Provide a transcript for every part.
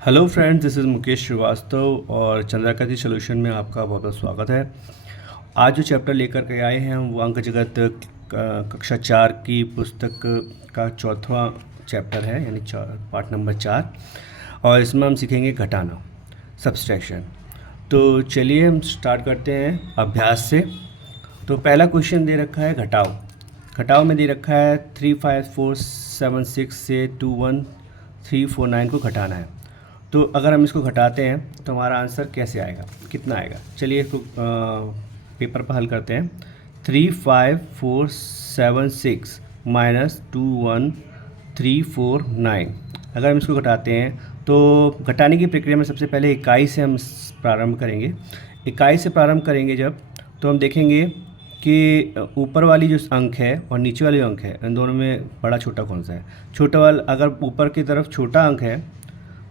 Hello friends, this is Mukesh Srivastava और Chandrakriti solution में आपका बहुत बहुत स्वागत है। आज जो चैप्टर लेकर के आए हैं वो अंक जगत कक्षा 4 की पुस्तक का चौथा चैप्टर है, यानी पार्ट नंबर 4। और इसमें हम सीखेंगे घटाना, सब्सट्रैक्शन। तो चलिए हम स्टार्ट करते हैं अभ्यास से। तो पहला क्वेश्चन दे रखा है घटाओ। घटाओ में दे रखा है 35476 से 21349 को घटाना है। तो अगर हम इसको घटाते हैं तो हमारा आंसर कैसे आएगा, कितना आएगा? चलिए इसको पेपर पर हल करते हैं। 35476 माइनस 21349, अगर हम इसको घटाते हैं तो घटाने की प्रक्रिया में सबसे पहले इकाई से हम प्रारंभ करेंगे। इकाई से प्रारंभ करेंगे जब, तो हम देखेंगे कि ऊपर वाली जो अंक है और नीचे वाली अंक है, इन दोनों में बड़ा छोटा कौन सा है? छोटा वाला, अगर ऊपर की तरफ छोटा अंक है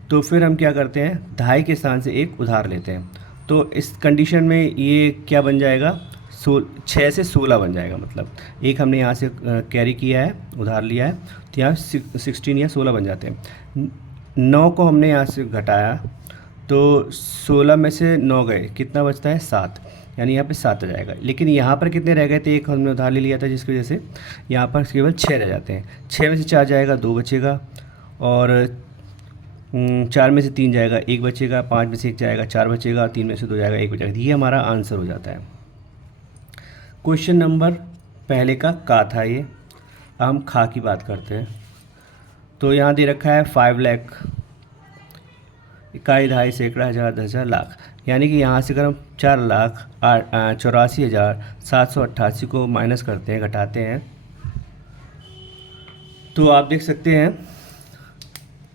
तो फिर हम क्या करते हैं, दहाई के स्थान से एक उधार लेते हैं। तो इस कंडीशन में ये क्या बन जाएगा, 6 से 16 बन जाएगा। मतलब एक हमने यहाँ से कैरी किया है, उधार लिया है, तो यहाँ 16 या 16 बन जाते हैं। 9 को हमने यहाँ से घटाया तो 16 में से 9 गए, कितना बचता है? 7, यानी यहाँ पे 7 आ जाएगा। लेकिन यहाँ पर कितने रह गए थे? एक हमने उधार ले लिया था, जिसकी वजह से यहाँ पर केवल 6 रह जाते हैं। 6 में से 4 जाएगा, 2 बचेगा, और 4 में से 3 जाएगा, 1 बचेगा, 5 में से 1 जाएगा, 4 बचेगा, 3 में से 2 जाएगा, 1 बचेगा। ये हमारा आंसर हो जाता है। क्वेश्चन नंबर पहले का था ये। अब हम खा की बात करते हैं। तो यहाँ दे रखा है 5 लाख, इकाई, दहाई, सैकड़ा, हज़ार, 10,000, लाख। यानी कि यहाँ से अगर हम 4,84,788 को माइनस करते हैं, घटाते हैं, तो आप देख सकते हैं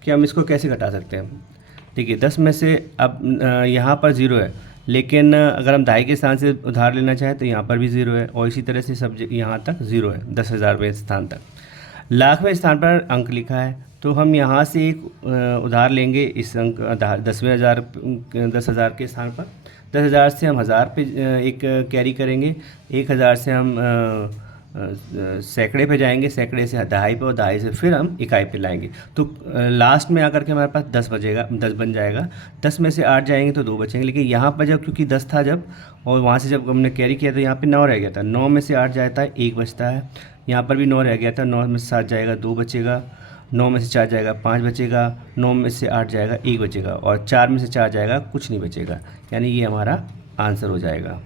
कि हम इसको कैसे घटा सकते हैं। देखिए 10 में से, अब यहाँ पर 0 है, लेकिन अगर हम दहाई के स्थान से उधार लेना चाहें तो यहाँ पर भी 0 है, और इसी तरह से सब यहाँ तक 0 है, 10,000वें स्थान तक। लाखवें स्थान पर अंक लिखा है, तो हम यहाँ से एक उधार लेंगे इस अंक 10,000 के स्थान पर। 10,000 से हम हज़ार पे एक कैरी करेंगे, 1,000 से हम सैकड़े पे जाएंगे, सैकड़े से दहाई पे, और दहाई से फिर हम इकाई पे लाएंगे। तो लास्ट में आकर के हमारे पास 10 बचेगा, 10 बन जाएगा। 10 में से 8 जाएंगे तो 2 बचेंगे। लेकिन यहाँ पर जब, क्योंकि 10 था जब, और वहाँ से जब हमने कैरी किया तो यहाँ पे 9 रह गया था। 9 में से 8 जाता है, 1 बचता है। यहाँ पर भी 9 रह गया था, 9 में से 7 जाएगा, 2 बचेगा। 9 में से 4 जाएगा, 5 बचेगा। 9 में से 8 जाएगा, 1 बचेगा, और 4 में से 4 जाएगा, कुछ नहीं बचेगा। यानी ये हमारा आंसर हो जाएगा।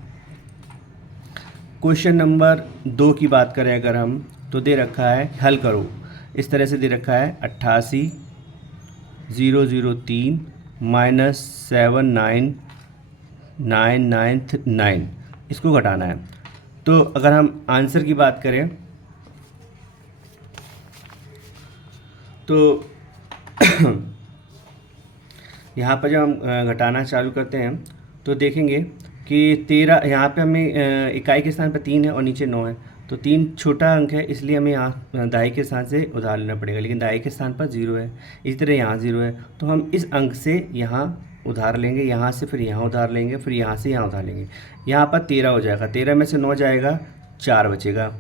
क्वेश्चन नंबर 2 की बात करें अगर हम, तो दे रखा है, हल करो। इस तरह से दे रखा है 88,003 माइनस 79,999, इसको घटाना है। तो अगर हम आंसर की बात करें तो यहाँ पर जब हम घटाना चालू करते हैं तो देखेंगे कि 13, यहाँ पे हमें इकाई के स्थान पर 3 है और नीचे 9 है, तो 3 छोटा अंक है, इसलिए हमें यहाँ दहाई के स्थान से उधार लेना पड़ेगा। लेकिन दहाई के स्थान पर 0 है, इसी तरह यहाँ 0 है, तो हम इस अंक से यहाँ उधार लेंगे, यहाँ से फिर यहाँ उधार लेंगे, फिर यहाँ से यहाँ उधार लेंगे। यहाँ पर 13 हो जाएगा, 13 में से 9 जाएगा, 4 बचेगा।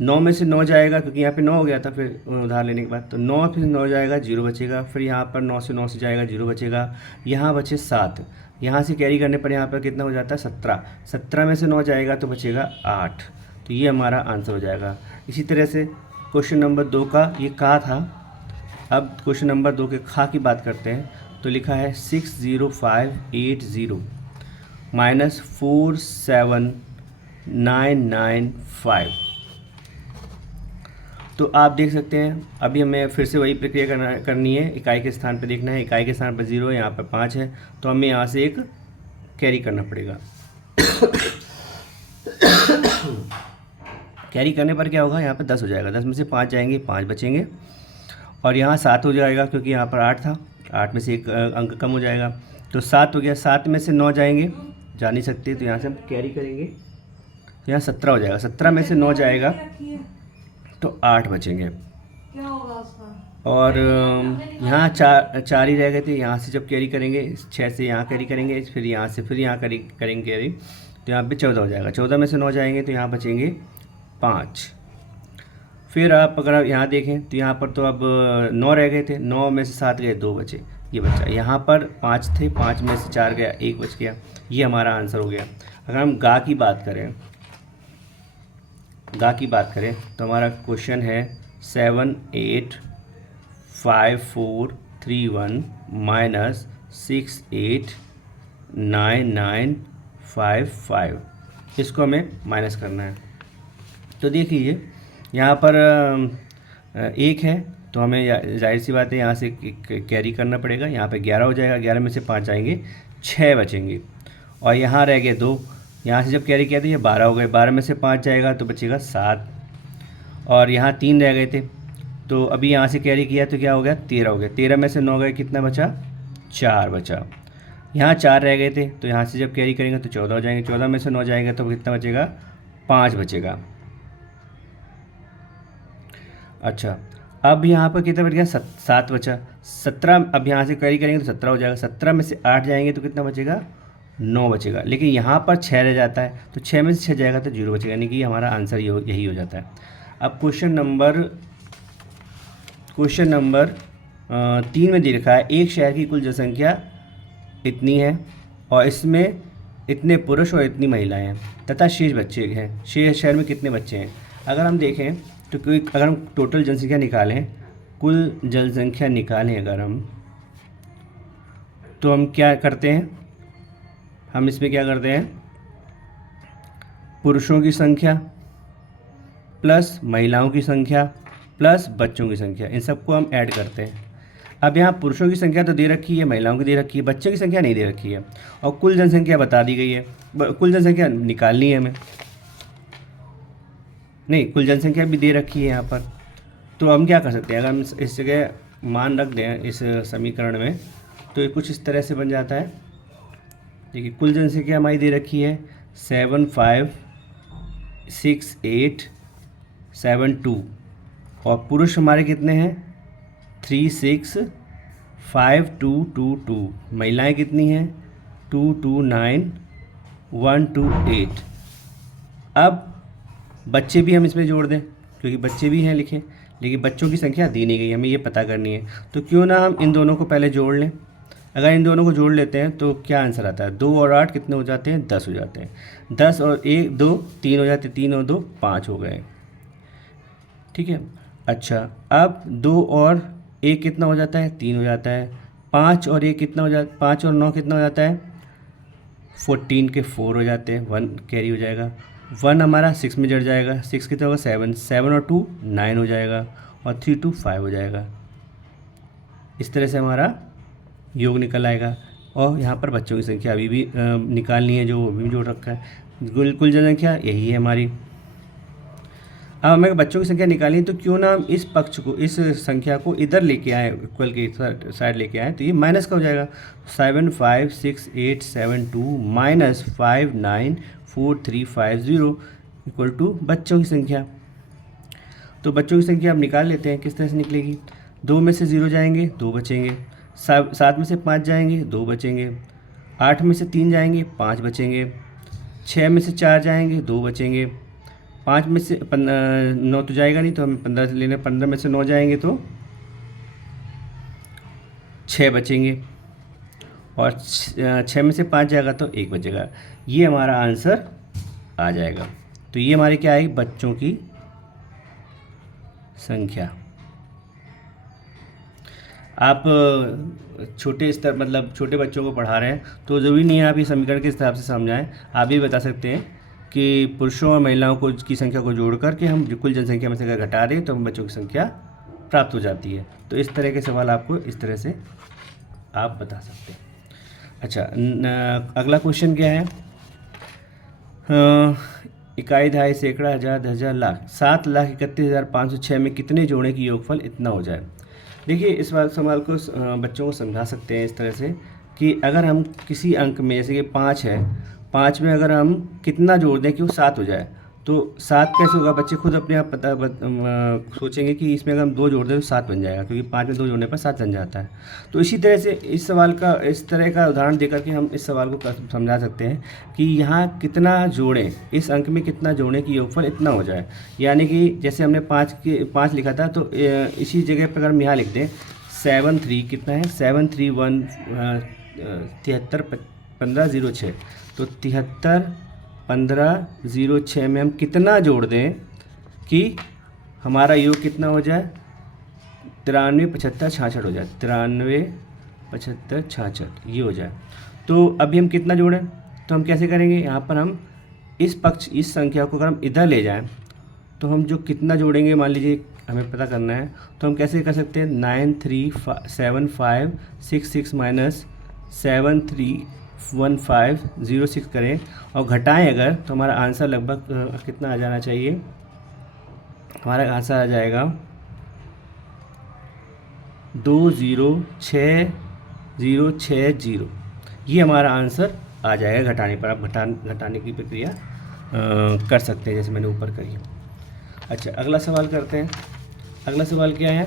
9 में से 9 जाएगा, क्योंकि यहाँ पे 9 हो गया था फिर उधार लेने के बाद, तो 9 फिर 9 जाएगा, 0 बचेगा। फिर यहाँ पर 9 से जाएगा, 0 बचेगा। यहाँ बचे 7, यहाँ से कैरी करने पर यहाँ पर कितना हो जाता है? 17। 17 में से 9 जाएगा तो बचेगा 8। तो ये हमारा आंसर हो जाएगा। इसी तरह से क्वेश्चन नंबर 2 का ये का था। अब क्वेश्चन नंबर 2 के खा की बात करते हैं। तो लिखा है 60580 माइनस 47995। तो आप देख सकते हैं, अभी हमें फिर से वही प्रक्रिया करनी है। इकाई के स्थान पर देखना है, इकाई के स्थान पर 0 है, यहाँ पर 5 है, तो हमें यहाँ से एक कैरी करना पड़ेगा। कैरी करने पर क्या होगा, यहाँ पर 10 हो जाएगा, 10 में से 5 जाएंगे, 5 बचेंगे, और यहाँ 7 हो जाएगा, क्योंकि यहाँ पर 8 था, 8 में से एक अंक कम हो जाएगा, तो 7 हो गया। 7 में से 9 जाएंगे, जा नहीं सकते, तो यहाँ से हम कैरी करेंगे, तो यहाँ 17 हो जाएगा। 17 में से 9 जाएगा तो 8 बचेंगे, और यहाँ 4 ही रह गए थे। यहाँ से जब कैरी करेंगे, 6 से यहाँ कैरी करेंगे, फिर यहाँ से फिर यहाँ करेंगे कैरी, तो यहाँ पे 14 हो जाएगा। 14 में से 9 जाएंगे तो यहाँ बचेंगे 5। फिर आप अगर आप यहाँ देखें तो यहाँ पर तो अब 9 रह गए थे, 9 में से 7 गए, 2 बचे, ये बचा। यहाँ पर 5 थे, 5 में से 4 गया, 1 बच गया, ये हमारा आंसर हो गया। अगर हम गा की बात करें, गा की बात करें तो हमारा क्वेश्चन है 7 8 5 4 3 1 माइनस 6 8 9 9 5 5, इसको हमें माइनस करना है। तो देखिए यहाँ पर 1 है तो हमें जाहिर सी बात है यहाँ से कैरी करना पड़ेगा, यहाँ पे 11 हो जाएगा, 11 में से 5 जाएंगे, 6 बचेंगे, और यहाँ रह गए 2, यहाँ से जब कैरी किया तो ये 12 हो गए, 12 में से 5 जाएगा तो बचेगा 7, और यहाँ 3 रह गए थे, तो अभी यहाँ से कैरी किया तो क्या हो गया, 13 हो गया, 13 में से 9 गए, कितना बचा, 4 बचा। यहाँ 4 रह गए थे तो यहाँ से जब कैरी करेंगे तो 14 हो जाएंगे, 14 में से 9 जाएगा तो कितना बचेगा, 5 बचेगा। अच्छा, अब यहाँ पर कितना बच गया, 7 बचा, 17 अब यहाँ से कैरी करेंगे तो 17 हो जाएगा, 17 में से 8 जाएंगे तो कितना बचेगा, 9 बचेगा। लेकिन यहाँ पर 6 रह जाता है तो 6 में से 6 जाएगा तो 0 बचेगा, यानी कि हमारा आंसर यही हो जाता है। अब क्वेश्चन नंबर 3 में दे रखा है, एक शहर की कुल जनसंख्या इतनी है और इसमें इतने पुरुष और इतनी महिलाएं हैं तथा शेष बच्चे हैं, शेष शहर में कितने बच्चे हैं। अगर हम देखें तो अगर हम टोटल जनसंख्या निकालें, कुल जनसंख्या निकालें अगर हम, तो हम क्या करते हैं, हम इसमें क्या करते हैं, पुरुषों की संख्या प्लस महिलाओं की संख्या प्लस बच्चों की संख्या, इन सबको हम ऐड करते हैं। अब यहाँ पुरुषों की संख्या तो दे रखी है, महिलाओं की दे रखी है, बच्चों की संख्या नहीं दे रखी है, और कुल जनसंख्या बता दी गई है, कुल जनसंख्या निकालनी है हमें, नहीं कुल जनसंख्या भी दे रखी है यहाँ पर। तो हम क्या कर सकते हैं, अगर हम इस जगह मान रख दें इस समीकरण में तो ये कुछ इस तरह से बन जाता है। देखिए कुल जनसंख्या हमारी दे रखी है 7 5 6 8 7 2, और पुरुष हमारे कितने हैं 3 6 5 2 2 2, महिलाएं कितनी हैं 2 2 9 1 2 8। अब बच्चे भी हम इसमें जोड़ दें क्योंकि बच्चे भी हैं लिखे, लेकिन बच्चों की संख्या दी नहीं गई, हमें ये पता करनी है। तो क्यों ना हम इन दोनों को पहले जोड़ लें। अगर इन दोनों को जोड़ लेते हैं तो क्या आंसर आता है, 2 और 8 कितने हो जाते हैं, 10 हो जाते हैं। 10 और 1 2 3 हो जाते हैं, 3 और 2 5 हो गए, ठीक है। अच्छा, अब 2 और 1 कितना हो जाता है, 3 हो जाता है। 5 और 1 कितना हो जाता, 5 और 9 कितना हो जाता है, 14 के 4 हो जाते हैं, 1 कैरी हो जाएगा। 1 हमारा 6 में जड़ जाएगा, 6 कितना होगा 7, 7 और 2 9 हो जाएगा, और 3 2 5 हो जाएगा। इस तरह से हमारा योग निकल आएगा। और यहाँ पर बच्चों की संख्या अभी भी निकालनी है, जो वो भी जोड़ रखा है। कुल जनसंख्या यही है हमारी। अब हमें बच्चों की संख्या निकालनी है, तो क्यों ना हम इस पक्ष को, इस संख्या को इधर लेके आए, इक्वल की साइड लेके आए, तो ये माइनस का हो जाएगा। 7 5 6 8 7 2 माइनस 5 9 4 3 5 0 इक्वल टू बच्चों की संख्या। तो बच्चों की संख्या अब निकाल लेते हैं, किस तरह से निकलेगी। 2 में से 0 जाएंगे, 2 बचेंगे। 7 में से 5 जाएंगे, 2 बचेंगे। 8 में से 3 जाएंगे, 5 बचेंगे। 6 में से 4 जाएंगे, 2 बचेंगे। 5 में से 9 तो जाएगा नहीं, तो हमें 15 से लेना। 15 में से 9 जाएंगे तो 6 बचेंगे, और 6 में से 5 जाएगा तो 1 बचेगा। ये हमारा आंसर आ जाएगा। तो ये हमारी क्या आएगी, बच्चों की संख्या। आप छोटे स्तर, मतलब छोटे बच्चों को पढ़ा रहे हैं तो ज़रूरी नहीं है आप ये समीकरण के हिसाब से समझाएं। आप भी बता सकते हैं कि पुरुषों और महिलाओं को की संख्या को जोड़ करके हम कुल जनसंख्या में से अगर घटा दें तो हम बच्चों की संख्या प्राप्त हो जाती है। तो इस तरह के सवाल आपको इस तरह से आप बता सकते हैं। अच्छा, अगला क्वेश्चन क्या है, इकाई, दहाई, सैकड़ा, हज़ार, 10,000, लाख। 7,31,506 में कितने जोड़े की योगफल इतना हो जाए। देखिए इस सवाल को बच्चों को समझा सकते हैं इस तरह से कि अगर हम किसी अंक में, जैसे कि 5 है, 5 में अगर हम कितना जोड़ दें कि वो 7 हो जाए, तो 7 कैसे होगा, बच्चे खुद अपने आप सोचेंगे कि इसमें अगर हम 2 जोड़ दें तो 7 बन जाएगा, क्योंकि 5 में 2 जोड़ने पर 7 बन जाता है। तो इसी तरह से इस तरह का उदाहरण देकर के हम इस सवाल को समझा सकते हैं कि यहाँ कितना जोड़ें, इस अंक में कितना जोड़ें कि योगफल इतना हो जाए। यानी कि जैसे हमने 5 लिखा था, तो इसी जगह पर अगर हम यहाँ लिख दें 7 3 कितना है, 731 73 1506, तो 73 1506 में हम कितना जोड़ दें कि हमारा योग कितना हो जाए, 93 75 66 हो जाए, 93 75 66 ये हो जाए। तो अभी हम कितना जोड़ें, तो हम कैसे करेंगे, यहाँ पर हम इस संख्या को अगर हम इधर ले जाएं तो हम जो कितना जोड़ेंगे, मान लीजिए हमें पता करना है, तो हम कैसे कर सकते हैं, 937566 माइनस 731506 करें और घटाएं अगर, तो हमारा आंसर लगभग कितना आ जाना चाहिए, हमारा आंसर आ जाएगा 20660। ये हमारा आंसर आ जाएगा घटाने पर। आप घटाने की प्रक्रिया कर सकते हैं जैसे मैंने ऊपर करी। अच्छा, अगला सवाल करते हैं। अगला सवाल क्या है,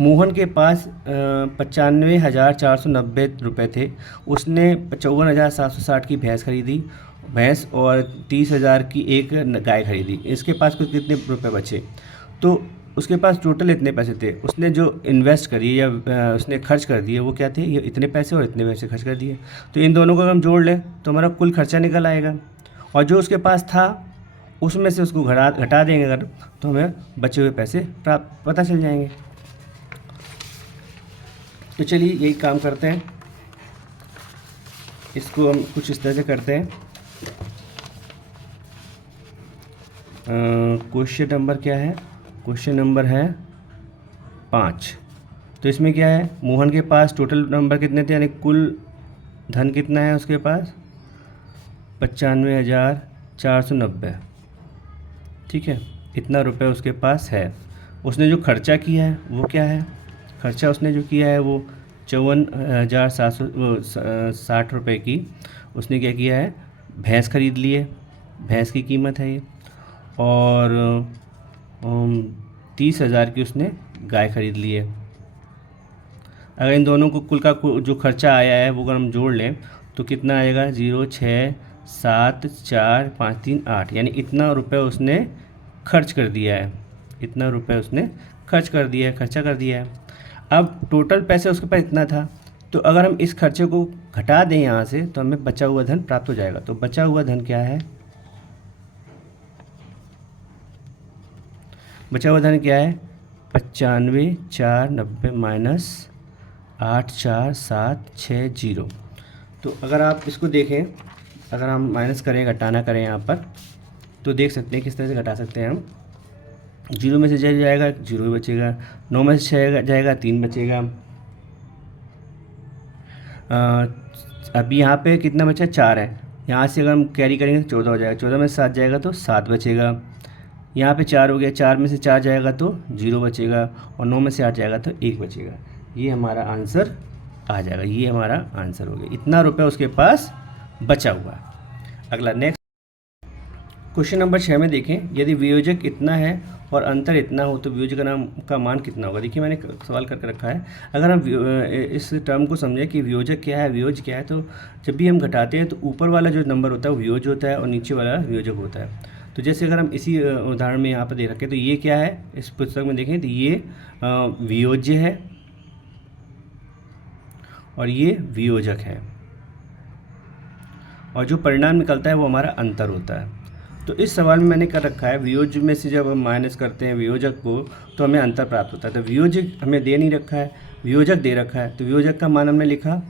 मोहन के पास 95,490 रुपये थे। उसने 54,760 की भैंस खरीदी और 30,000 की एक गाय खरीदी। इसके पास कुछ कितने रुपए बचे, तो उसके पास टोटल इतने पैसे थे। उसने जो इन्वेस्ट करी या उसने खर्च कर दिए वो क्या थे, ये इतने पैसे और इतने पैसे खर्च कर दिए। तो इन दोनों को अगर हम जोड़ लें तो हमारा कुल खर्चा निकल आएगा, और जो उसके पास था उसमें से उसको घटा देंगे अगर, तो हमें बचे हुए पैसे पता चल जाएंगे। तो चलिए यही काम करते हैं, इसको हम कुछ इस तरह से करते हैं। क्वेश्चन नंबर क्या है, क्वेश्चन नंबर है 5। तो इसमें क्या है, मोहन के पास टोटल नंबर कितने थे, यानी कुल धन कितना है उसके पास, 95,490। ठीक है, इतना रुपए उसके पास है। उसने जो खर्चा किया है वो क्या है, खर्चा उसने जो किया है वो 54,760 रुपये की उसने क्या किया है, भैंस खरीद ली है, भैंस की कीमत है ये, और 30,000 की उसने गाय खरीद ली है। अगर इन दोनों को कुल का जो खर्चा आया है वो अगर हम जोड़ लें तो कितना आएगा, 0,6,7,4,5,3,8, यानी इतना रुपए उसने खर्च कर दिया है, इतना रुपए उसने खर्च कर दिया है, खर्चा कर दिया है। अब टोटल पैसे उसके पास इतना था, तो अगर हम इस खर्चे को घटा दें यहाँ से तो हमें बचा हुआ धन प्राप्त हो जाएगा। तो बचा हुआ धन क्या है, बचा हुआ धन क्या है, 95,490 माइनस 8,4,7,6,0। तो अगर आप इसको देखें, अगर हम माइनस करें, घटाना करें यहाँ पर, तो देख सकते हैं किस तरह से घटा सकते हैं हम। 0 में से जाएगा 0 बचेगा, 9 में से 6 जाएगा 3 बचेगा। अभी यहाँ पे कितना बचा, 4 है, यहाँ से अगर हम कैरी करेंगे तो 14 हो जाएगा, 14 में से 7 जाएगा तो 7 बचेगा। यहाँ पे 4 हो गया, 4 में से 4 जाएगा तो 0 बचेगा, और 9 में से 8 जाएगा तो 1 बचेगा। ये हमारा आंसर आ जाएगा, ये हमारा आंसर हो गया, इतना रुपये उसके पास बचा हुआ है। अगला नेक्स्ट क्वेश्चन नंबर 6 में देखें, यदि वियोजक इतना है और अंतर इतना हो तो वियोजक का मान कितना होगा। देखिए मैंने सवाल करके रखा है, अगर हम इस टर्म को समझें कि वियोजक क्या है, वियोज क्या है, तो जब भी हम घटाते हैं तो ऊपर वाला जो नंबर होता है वो वियोज होता है और नीचे वाला वियोजक होता है। तो जैसे अगर हम इसी उदाहरण में यहाँ पर देख रखें, तो ये क्या है, इस पुस्तक में देखें तो ये वियोज्य है और ये वियोजक है, और जो परिणाम निकलता है वो हमारा अंतर होता है। तो इस सवाल में मैंने कर रखा है, वियोज्य में से जब हम माइनस करते हैं वियोजक को तो हमें अंतर प्राप्त होता है। तो वियोजक हमें दे नहीं रखा है, वियोजक दे रखा है, तो वियोजक का मान हमने लिखा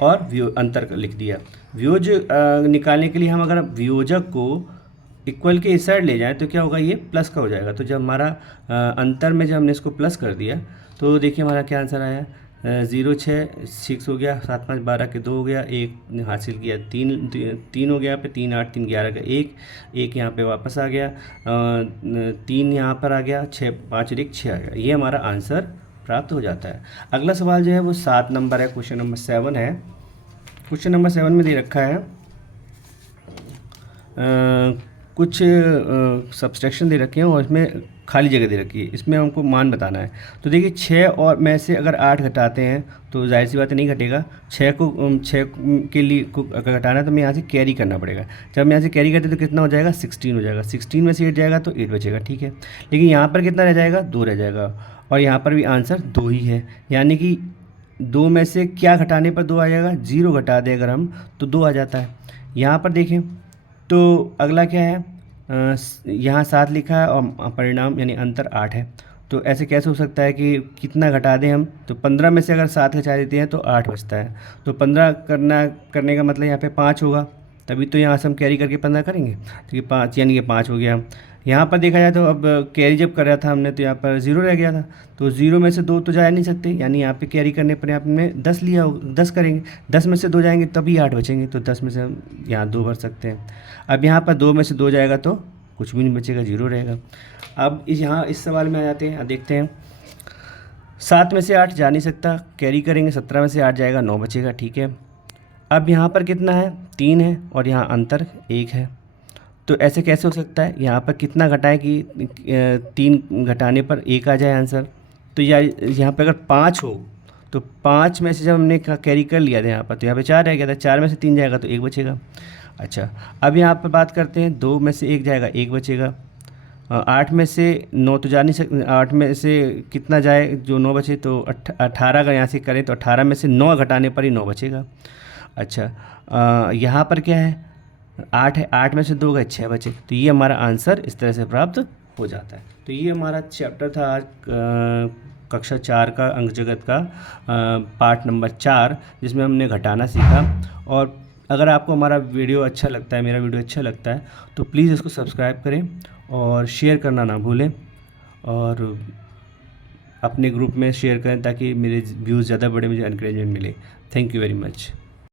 और अंतर लिख दिया। वियोज निकालने के लिए हम अगर वियोजक को इक्वल के इस साइड ले जाएं तो क्या होगा, ये प्लस का हो जाएगा। तो जब हमारा अंतर में जब हमने इसको प्लस कर दिया तो देखिए हमारा क्या आंसर आया, 0 6 6 हो गया, 7 5 12 के 2 हो गया, 1 हासिल किया, 3 हो गया, यहाँ पे 3 8 3 11 का 1 यहाँ पे वापस आ गया, 3 यहाँ पर आ गया, 6 5 1 6 आ गया, ये हमारा आंसर प्राप्त हो जाता है। अगला सवाल जो है वो 7 नंबर है, क्वेश्चन नंबर 7 है। क्वेश्चन नंबर 7 में दे रखा है कुछ सब्सट्रैक्शन दे रखे हैं और इसमें खाली जगह दे रखी है, इसमें हमको मान बताना है। तो देखिए 6 और में से अगर 8 घटाते हैं तो जाहिर सी बात है नहीं घटेगा। 6 के लिए को अगर घटाना है तो हमें यहाँ से कैरी करना पड़ेगा। जब हम यहाँ से कैरी करते हैं तो कितना हो जाएगा, 16 हो जाएगा। 16 में से 8 जाएगा तो 8 बचेगा, ठीक है। लेकिन यहाँ पर कितना रह जाएगा, 2 रह जाएगा, और यहाँ पर भी आंसर 2 ही है। यानी कि 2 में से क्या घटाने पर 2 आ जाएगा, 0 घटा दें अगर हम तो 2 आ जाता है। यहाँ पर देखें तो अगला क्या है, यहाँ 7 लिखा है और परिणाम यानी अंतर 8 है। तो ऐसे कैसे हो सकता है कि कितना घटा दें हम, तो 15 में से अगर 7 घटा देते हैं तो 8 बचता है। तो 15 करने का मतलब यहाँ पे 5 होगा, तभी तो यहाँ से हम कैरी करके 15 करेंगे। तो ये 5 यानी कि 5 हो गया। यहाँ पर देखा जाए तो अब कैरी जब कर रहा था हमने तो यहाँ पर 0 रह गया था, तो 0 में से 2 तो जा नहीं सकते, यानी यहाँ पे कैरी करने पर यहाँ पे 10 लिया, 10 करेंगे, 10 में से 2 जाएंगे तभी 8 बचेंगे, तो 10 में से हम यहाँ 2 भर सकते हैं। अब यहाँ पर 2 में से 2 जाएगा तो कुछ भी नहीं बचेगा, 0 रहेगा। अब यहाँ इस सवाल में आ जाते हैं, देखते हैं। 7 में से 8 जा नहीं सकता, कैरी करेंगे, 17 में से 8 जाएगा, 9 बचेगा, ठीक है। अब यहाँ पर कितना है, 3 है और यहाँ अंतर 1 है। तो ऐसे कैसे हो सकता है, यहाँ पर कितना घटाएं कि 3 घटाने पर 1 आ जाए आंसर। तो यहाँ पर अगर 5 हो तो 5 में से जब हमने कैरी कर लिया था यहाँ पर, तो यहाँ पे 4 रह गया था, 4 में से 3 जाएगा तो 1 बचेगा। अच्छा, अब यहाँ पर बात करते हैं, 2 में से 1 जाएगा, 1 बचेगा। 8 में से 9 तो जा नहीं सकते, 8 में से कितना जाए जो 9 बचे, तो 18 अगर यहाँ से करें तो 18 में से 9 घटाने पर ही 9 बचेगा। अच्छा, यहाँ पर क्या है, 8 है, 8 में से 2 गए, 6 बचे, तो ये हमारा आंसर इस तरह से प्राप्त हो जाता है। तो ये हमारा चैप्टर था आज कक्षा 4 का अंक जगत का पार्ट नंबर 4, जिसमें हमने घटाना सीखा। और अगर आपको हमारा वीडियो अच्छा लगता है, मेरा वीडियो अच्छा लगता है, तो प्लीज़ इसको सब्सक्राइब करें और शेयर करना ना भूलें, और अपने ग्रुप में शेयर करें ताकि मेरे व्यूज़ ज़्यादा बढ़े, मुझे एनकरेजमेंट मिले। Thank you very much.